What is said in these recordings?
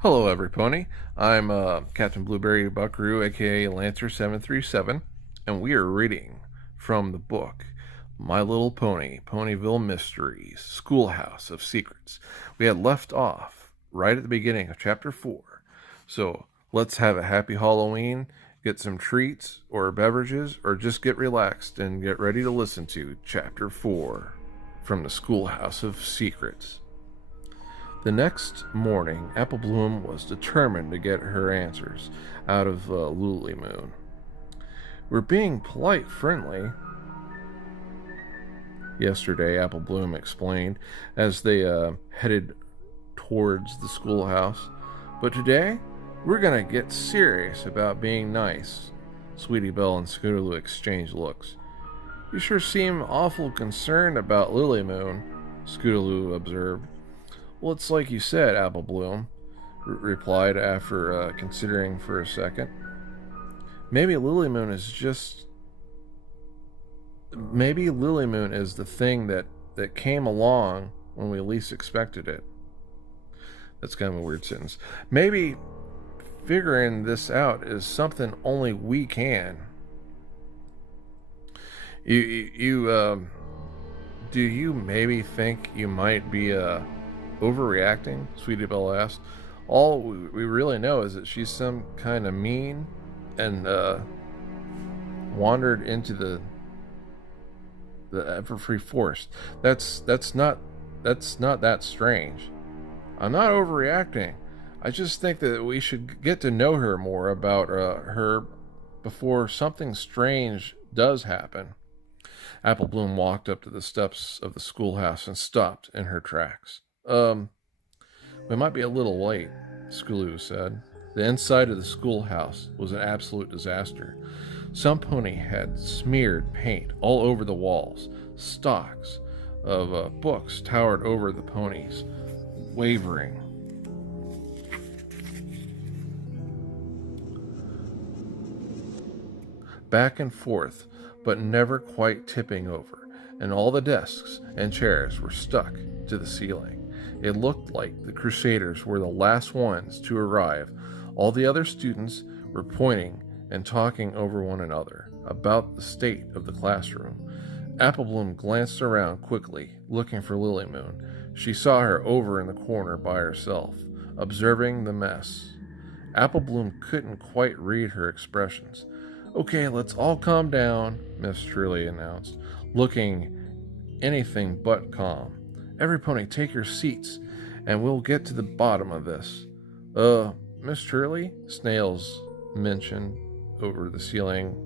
Hello, every pony. I'm Captain Blueberry Buckaroo, aka Lancer737, and we are reading from the book My Little Pony, Ponyville Mysteries, Schoolhouse of Secrets. We had left off right at the beginning of chapter 4. So let's have a happy Halloween, get some treats or beverages, or just get relaxed and get ready to listen to chapter 4 from the Schoolhouse of Secrets. The next morning, Apple Bloom was determined to get her answers out of Lily Moon. "We're being polite friendly," yesterday, Apple Bloom explained as they headed towards the schoolhouse. "But today, we're going to get serious about being nice." Sweetie Belle and Scootaloo exchanged looks. "You sure seem awful concerned about Lily Moon," Scootaloo observed. "Well, it's like you said," Apple Bloom replied after considering for a second. Maybe Lily Moon is the thing that came along when we least expected it." That's kind of a weird sentence. "Maybe figuring this out is something only we can." You do you maybe think you might be overreacting?" Sweetie Belle asked. "All we really know is that she's some kind of mean and wandered into the Everfree Forest. That's not that strange." "I'm not overreacting. I just think that we should get to know her more about her before something strange does happen." Apple Bloom walked up to the steps of the schoolhouse and stopped in her tracks. We might be a little late," Schoolhouse said. The inside of the schoolhouse was an absolute disaster. Some pony had smeared paint all over the walls. Stocks of books towered over the ponies, wavering. Back and forth, but never quite tipping over, and all the desks and chairs were stuck to the ceiling. It looked like the Crusaders were the last ones to arrive. All the other students were pointing and talking over one another about the state of the classroom. Apple Bloom glanced around quickly, looking for Lily Moon. She saw her over in the corner by herself, observing the mess. Apple Bloom couldn't quite read her expressions. "Okay, let's all calm down," Miss Truly announced, looking anything but calm. "Every pony take your seats, and we'll get to the bottom of this." Miss Truly?" Snails mentioned over the ceiling.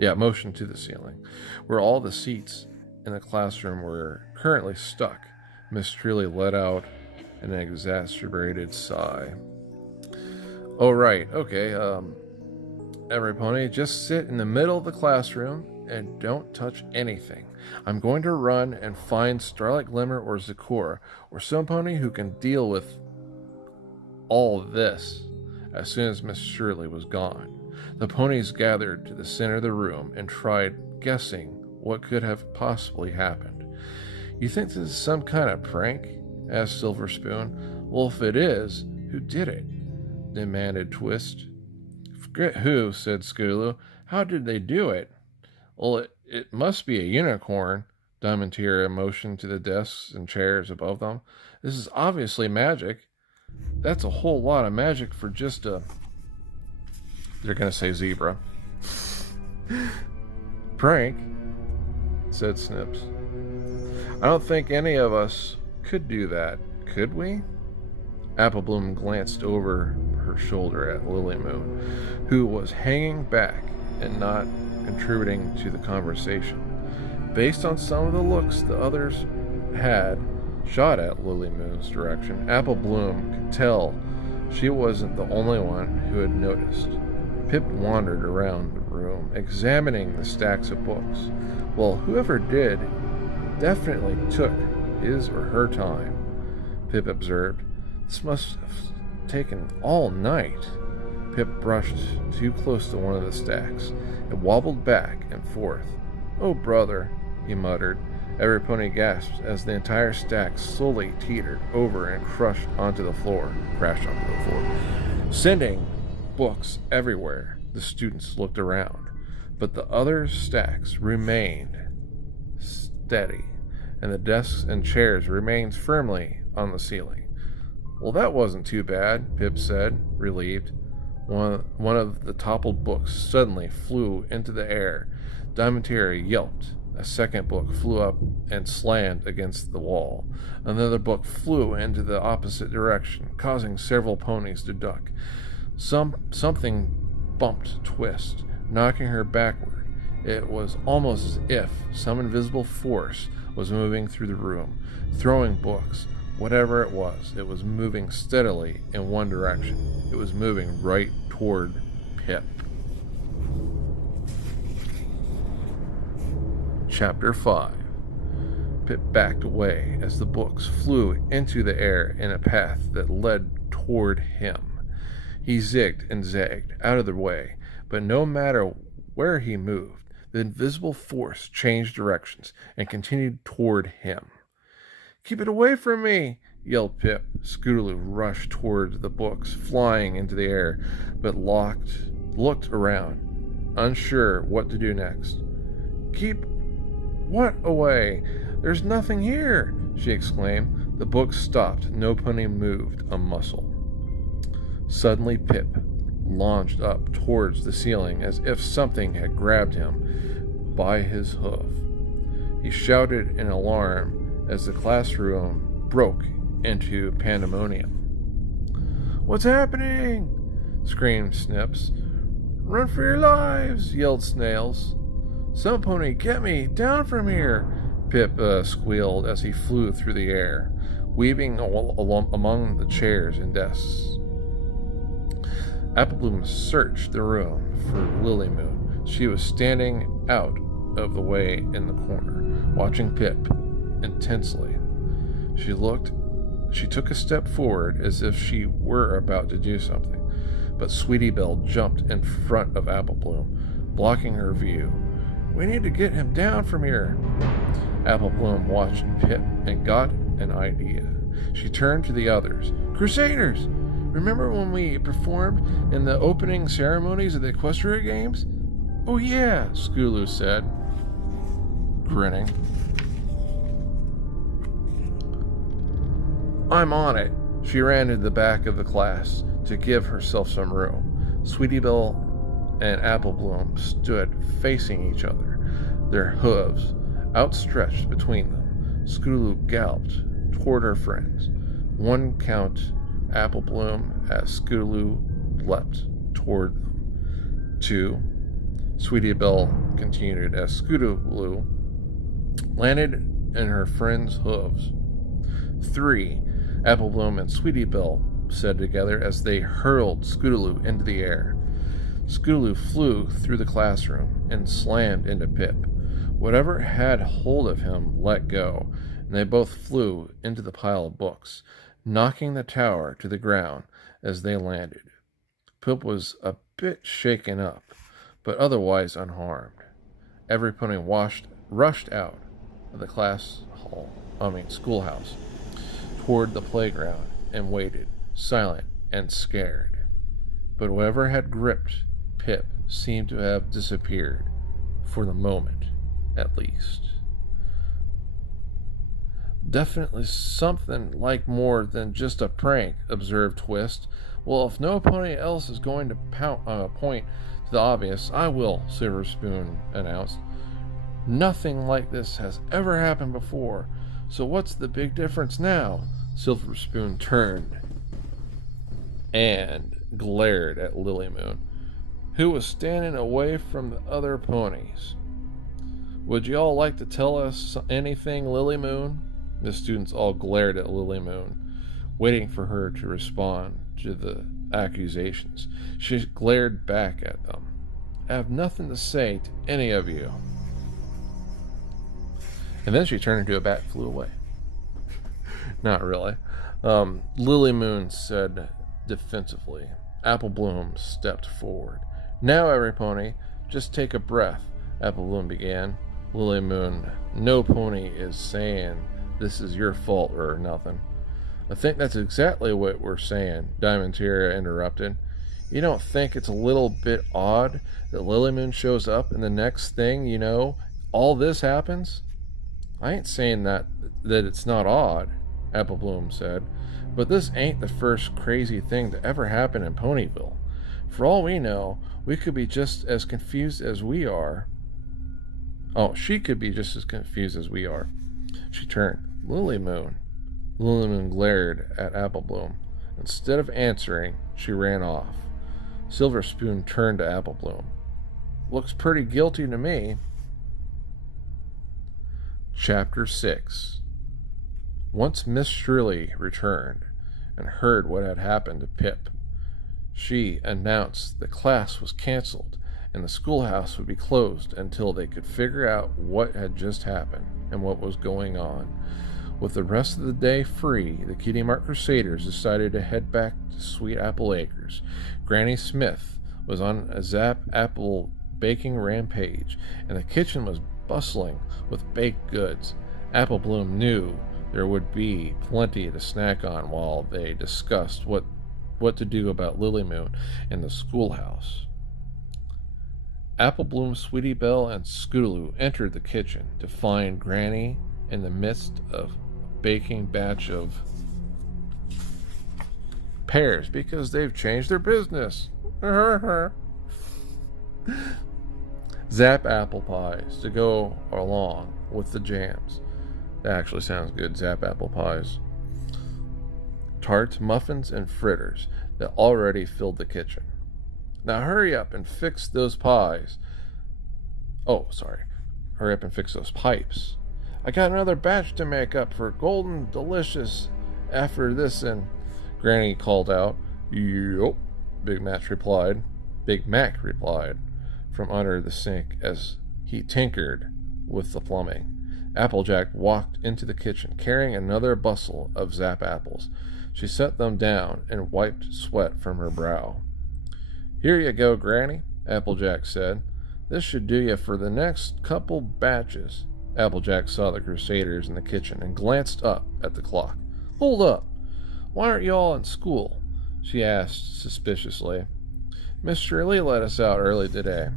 Motion to the ceiling, where all the seats in the classroom were currently stuck. Miss Truly let out an exasperated sigh. "Oh, right, okay, every pony, just sit in the middle of the classroom and don't touch anything. I'm going to run and find Starlight Glimmer or Zakora, or some pony who can deal with all this." As soon as Miss Shirley was gone, the ponies gathered to the center of the room and tried guessing what could have possibly happened. "You think this is some kind of prank?" asked Silver Spoon. "Well, if it is, who did it?" demanded Twist. "Forget who," said Scootaloo. "How did they do it?" "Well, it must be a unicorn." Diamondtier motioned to the desks and chairs above them. "This is obviously magic. That's a whole lot of magic for just a..." They're going to say zebra. "Prank," said Snips. "I don't think any of us could do that, could we?" Apple Bloom glanced over her shoulder at Lily Moon, who was hanging back and not contributing to the conversation. Based on some of the looks the others had shot at Lily Moon's direction, Apple Bloom could tell she wasn't the only one who had noticed. Pip wandered around the room, examining the stacks of books. "Well, whoever did definitely took his or her time," Pip observed. "This must have taken all night." Pip brushed too close to one of the stacks. It wobbled back and forth. "Oh, brother," he muttered, Every pony gasped as the entire stack slowly teetered over and crashed onto the floor, sending books everywhere. The students looked around, but the other stacks remained steady, and the desks and chairs remained firmly on the ceiling. Well, that wasn't too bad, Pip said, relieved. One of the toppled books suddenly flew into the air. Diamantera yelped. A second book flew up and slammed against the wall. Another book flew into the opposite direction, causing several ponies to duck. Something bumped Twist, knocking her backward. It was almost as if some invisible force was moving through the room, throwing books. Whatever it was moving steadily in one direction. It was moving right toward Pip. Chapter 5. Pip backed away as the books flew into the air in a path that led toward him. He zigged and zagged out of the way, but no matter where he moved, the invisible force changed directions and continued toward him. "Keep it away from me!" yelled Pip. Scootaloo rushed toward the books, flying into the air, but looked around, unsure what to do next. "Keep what away? There's nothing here!" she exclaimed. The books stopped. No pony moved a muscle. Suddenly Pip lunged up towards the ceiling as if something had grabbed him by his hoof. He shouted in alarm as the classroom broke into pandemonium. "What's happening?" screamed Snips. "Run for your lives!" yelled Snails. "Some pony, get me down from here!" Pip squealed as he flew through the air, weaving among the chairs and desks. Applebloom searched the room for Lily Moon. She was standing out of the way in the corner, watching Pip intensely. She took a step forward as if she were about to do something, but Sweetie Belle jumped in front of Applebloom, blocking her view. "We need to get him down from here." Applebloom watched Pip and got an idea. She turned to the others. "Crusaders! Remember when we performed in the opening ceremonies of the Equestria Games?" "Oh yeah," Scootaloo said, grinning. "I'm on it." She ran to the back of the class to give herself some room. Sweetie Belle and Applebloom stood facing each other, their hooves outstretched between them. Scootaloo galloped toward her friends. One count Applebloom as Scootaloo leapt toward them. 2. Sweetie Belle continued as Scootaloo landed in her friend's hooves. 3. Applebloom and Sweetie Belle said together as they hurled Scootaloo into the air. Scootaloo flew through the classroom and slammed into Pip. Whatever had hold of him let go, and they both flew into the pile of books, knocking the tower to the ground as they landed. Pip was a bit shaken up, but otherwise unharmed. Every pony rushed out of the schoolhouse, toward the playground and waited, silent and scared. But whoever had gripped Pip seemed to have disappeared, for the moment at least. "Definitely something like more than just a prank," observed Twist. "Well, if no pony else is going to point to the obvious, I will," Silver Spoon announced. "Nothing like this has ever happened before, so what's the big difference now?" Silver Spoon turned and glared at Lily Moon, who was standing away from the other ponies. "Would you all like to tell us anything, Lily Moon?" The students all glared at Lily Moon, waiting for her to respond to the accusations. She glared back at them. "I have nothing to say to any of you." And then she turned into a bat and flew away. Not really. Lily Moon said defensively. Applebloom stepped forward. "Now, every pony, just take a breath," Applebloom began. Lily Moon, no pony is saying this is your fault or nothing. I think that's exactly what we're saying, Diamond Tiara interrupted. You don't think it's a little bit odd that Lily Moon shows up and the next thing you know, all this happens? I ain't saying that it's not odd, Apple Bloom said, but this ain't the first crazy thing to ever happen in Ponyville. For all we know, we could be just as confused as we are. Oh, she could be just as confused as we are. She turned. Lily Moon. Lily Moon glared at Apple Bloom. Instead of answering, she ran off. Silver Spoon turned to Apple Bloom. Looks pretty guilty to me. Chapter 6. Once Miss Shirley returned and heard what had happened to Pip, she announced the class was canceled and the schoolhouse would be closed until they could figure out what had just happened and what was going on. With the rest of the day free, the Cutie Mark Crusaders decided to head back to Sweet Apple Acres. Granny Smith was on a Zap Apple baking rampage, and the kitchen was bustling with baked goods. Apple Bloom knew there would be plenty to snack on while they discussed what to do about Lily Moon and the schoolhouse. Apple Bloom, Sweetie Belle, and Scootaloo entered the kitchen to find Granny in the midst of baking batch of pears because they've changed their business. Zap apple pies to go along with the jams. That actually sounds good, Zap apple pies. Tarts, muffins, and fritters that already filled the kitchen. Now hurry up and fix those pies. Oh, sorry. Hurry up and fix those pipes. I got another batch to make up for Golden Delicious after this, and Granny called out. Yup, Big Mac replied from under the sink as he tinkered with the plumbing. Applejack walked into the kitchen carrying another bustle of Zap apples. She set them down and wiped sweat from her brow. Here you go, Granny, Applejack said. This should do you for the next couple batches. Applejack saw the Crusaders in the kitchen and glanced up at the clock. Hold up. Why aren't you all in school? She asked suspiciously. Miss Shirley let us out early today,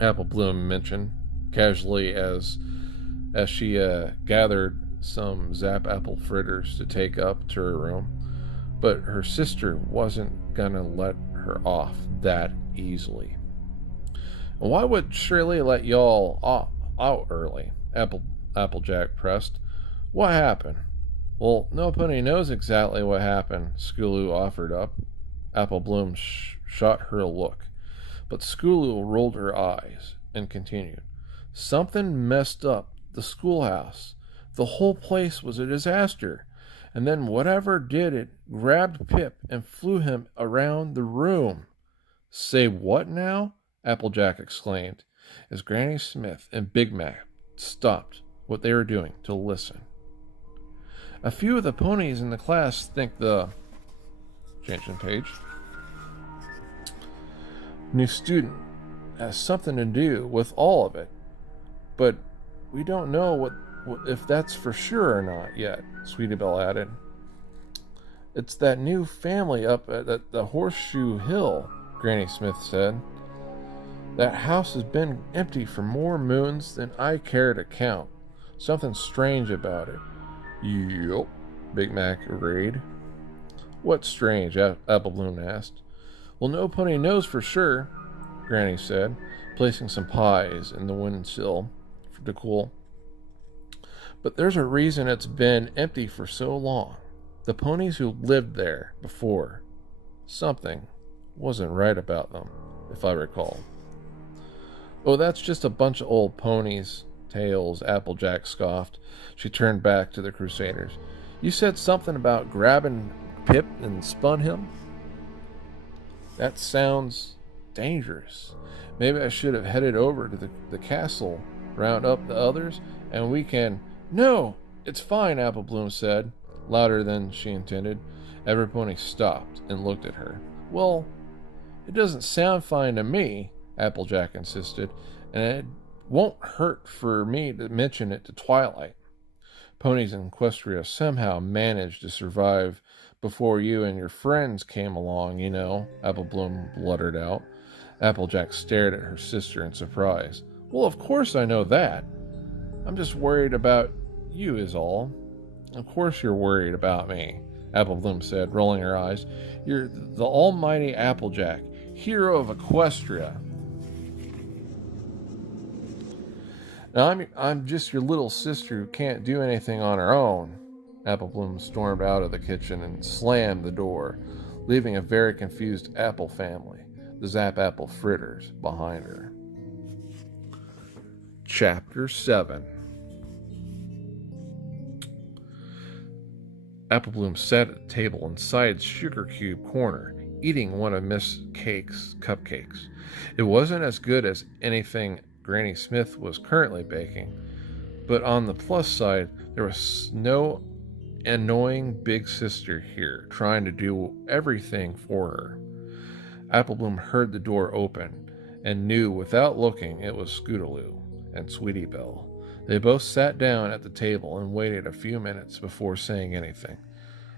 Apple Bloom mentioned casually as she gathered some Zap apple fritters to take up to her room. But her sister wasn't gonna let her off that easily. Why would Shirley let y'all out early? Applejack pressed. What happened? Well, nobody knows exactly what happened, Schoolhouse offered up. Apple Bloom shot her a look, but Schoolhouse rolled her eyes and continued. Something messed up the schoolhouse. The whole place was a disaster. And then whatever did it grabbed Pip and flew him around the room. Say what now? Applejack exclaimed, as Granny Smith and Big Mac stopped what they were doing to listen. A few of the ponies in the class think the changing page new student has something to do with all of it, but we don't know what if that's for sure or not yet, Sweetie Belle added. It's that new family up at the Horseshoe Hill, Granny Smith said. That house has been empty for more moons than I care to count. Something strange about it. Yup, Big Mac agreed. What's strange? Apple Bloom asked. Well, no pony knows for sure, Granny said, placing some pies in the windowsill to cool. But there's a reason it's been empty for so long. The ponies who lived there before, something wasn't right about them, if I recall. Oh, that's just a bunch of old ponies' tales, Applejack scoffed. She turned back to the Crusaders. You said something about grabbing Pip and spun him? That sounds dangerous. Maybe I should have headed over to the castle, round up the others, and we can... No, it's fine, Apple Bloom said, louder than she intended. Every pony stopped and looked at her. Well, it doesn't sound fine to me, Applejack insisted, and it Won't hurt for me to mention it to Twilight. Ponies in Equestria somehow managed to survive before you and your friends came along, you know, Apple Bloom bluttered out. Applejack stared at her sister in surprise. Well, of course I know that. I'm just worried about you is all. Of course you're worried about me, Apple Bloom said, rolling her eyes. You're the almighty Applejack, hero of Equestria. Now, I'm just your little sister who can't do anything on her own. Apple Bloom stormed out of the kitchen and slammed the door, leaving a very confused Apple family, the Zap Apple Fritters, behind her. Chapter 7. Apple Bloom sat at the table inside Sugar Cube corner, eating one of Miss Cake's cupcakes. It wasn't as good as anything Granny Smith was currently baking, but on the plus side, there was no annoying big sister here trying to do everything for her. Apple Bloom heard the door open and knew without looking it was Scootaloo and Sweetie Belle. They both sat down at the table and waited a few minutes before saying anything.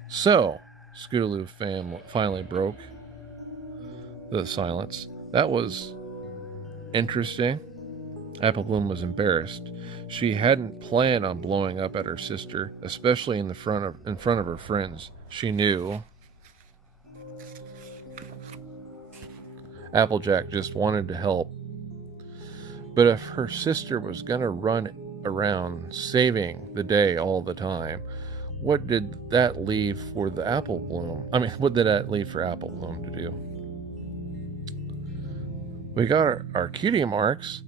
So, Scootaloo finally broke the silence. That was interesting. Apple Bloom was embarrassed. She hadn't planned on blowing up at her sister, especially in front of her friends. She knew Applejack just wanted to help. But if her sister was going to run around saving the day all the time, what did that leave for Apple Bloom to do? We got our cutie marks.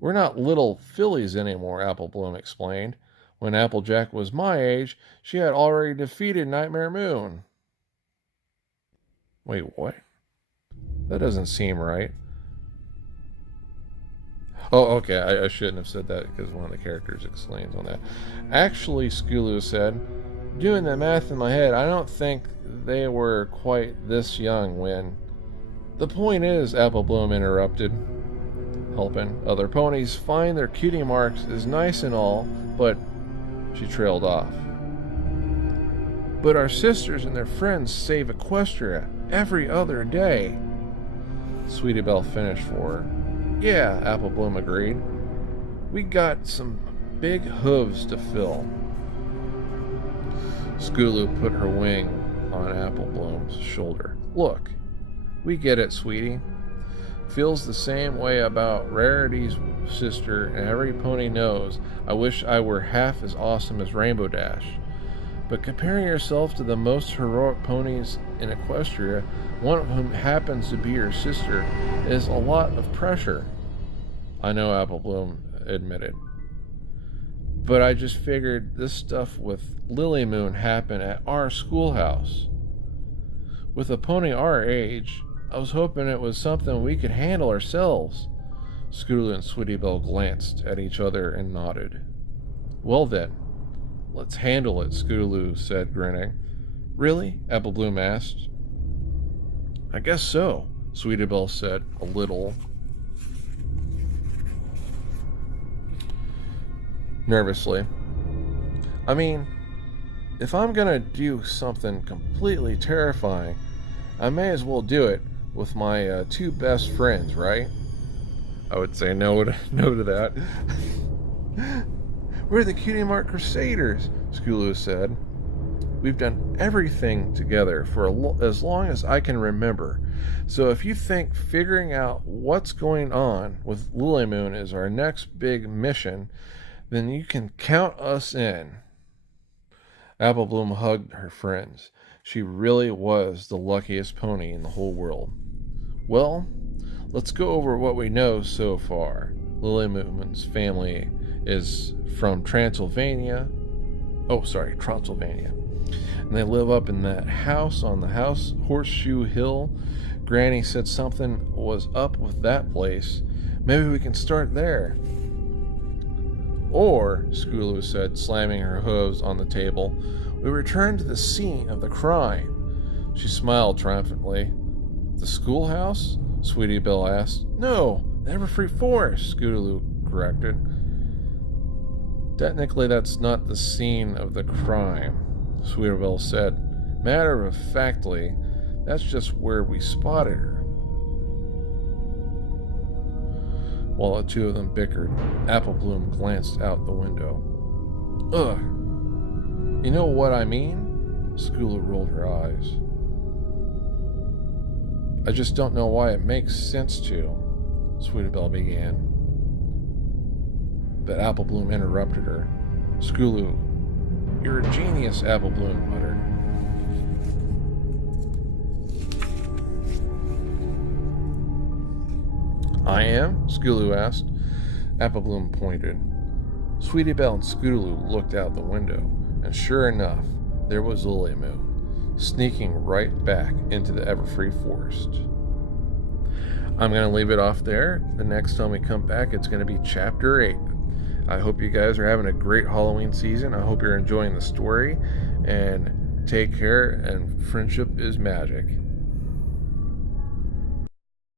We're not little fillies anymore, Apple Bloom explained. When Applejack was my age, she had already defeated Nightmare Moon. Wait, what? That doesn't seem right. Oh, okay, I shouldn't have said that because one of the characters explains on that. Actually, Scootaloo said, doing the math in my head, I don't think they were quite this young when... The point is, Apple Bloom interrupted, helping other ponies find their cutie marks is nice and all, but she trailed off. But our sisters and their friends save Equestria every other day. Sweetie Belle finished for her. Yeah, Apple Bloom agreed. We got some big hooves to fill. Scootaloo put her wing on Apple Bloom's shoulder. Look, we get it, sweetie. Feels the same way about Rarity's sister, and every pony knows I wish I were half as awesome as Rainbow Dash. But comparing yourself to the most heroic ponies in Equestria, one of whom happens to be your sister, is a lot of pressure. I know, Apple Bloom admitted. But I just figured this stuff with Lily Moon happened at our schoolhouse. With a pony our age, I was hoping it was something we could handle ourselves. Scootaloo and Sweetie Belle glanced at each other and nodded. Well then, let's handle it, Scootaloo said, grinning. Really? Apple Bloom asked. I guess so, Sweetie Belle said, a little nervously. I mean, if I'm gonna do something completely terrifying, I may as well do it with my two best friends, right? I would say no to that. We're the Cutie Mark Crusaders, Schoolhouse said. We've done everything together for as long as I can remember. So if you think figuring out what's going on with Lily Moon is our next big mission, then you can count us in. Apple Bloom hugged her friends. She really was the luckiest pony in the whole world. Well, let's go over what we know so far. Lily Moon's family is from Transylvania. And they live up in that house on the Horseshoe Hill. Granny said something was up with that place. Maybe we can start there. Or, Schoolhouse said, slamming her hooves on the table, we return to the scene of the crime. She smiled triumphantly. The schoolhouse? Sweetie Belle asked. No, the Everfree Forest, Scootaloo corrected. Technically, that's not the scene of the crime, Sweeterbelle said. Matter of factly, that's just where we spotted her. While the two of them bickered, Apple Bloom glanced out the window. Ugh. You know what I mean? Skulu rolled her eyes. I just don't know why it makes sense to, Sweeterbelle began. But Apple Bloom interrupted her. Skulu, you're a genius, Apple Bloom muttered. I am? Skulu asked. Apple Bloom pointed. Sweeterbelle and Skulu looked out the window, and sure enough, there was Lily Moon, sneaking right back into the Everfree Forest. I'm going to leave it off there. The next time we come back, it's going to be Chapter 8. I hope you guys are having a great Halloween season. I hope you're enjoying the story, and take care, and friendship is magic.